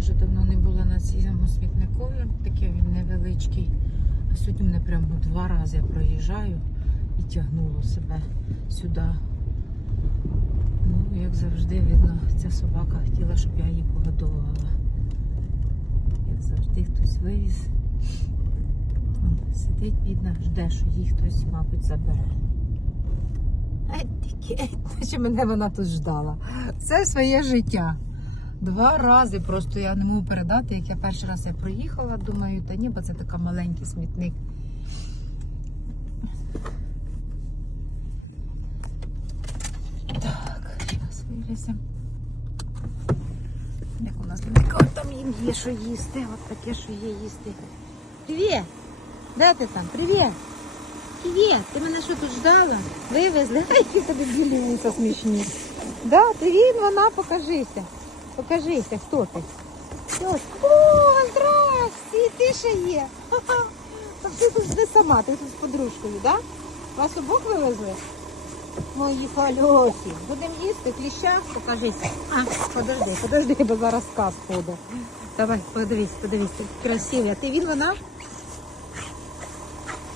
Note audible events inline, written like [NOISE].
Вже давно не була на цьому смітникові, такий він невеличкий. А сьогодні мене прямо два рази я проїжджаю і тягнуло себе сюди. Ну, як завжди, видно, ця собака хотіла, щоб я її погодувала. Як завжди, хтось вивіз. Сидить, бідна, жде, що її хтось, мабуть, забере. Ай, таке, наче мене вона тут ждала. Все своє життя. Два рази просто я не можу передати, як я перший раз я проїхала, думаю, та ні, бо це така маленький смітник. Так, зараз виліземо. Як у нас далеко там їм є що їсти, от таке, що є їсти. Привіт! Де ти там? Привіт! Привіт! Ти мене що тут ждала? Вивезли? [LAUGHS] Ай, які тобі білі вуса смішні. Да, ти він, вона, покажися. Покажися, хто ти? О, здрасте, ти ще є. Ха-ха. Так ти тут не сама, ти тут з подружкою, да? Вас обох вивезли? Мої хальосі. Будемо їсти, кліща, покажися. А, подожди, подожди, бо зараз сказ буде. Давай, подивись, подивись, красиві. А ти він, вона?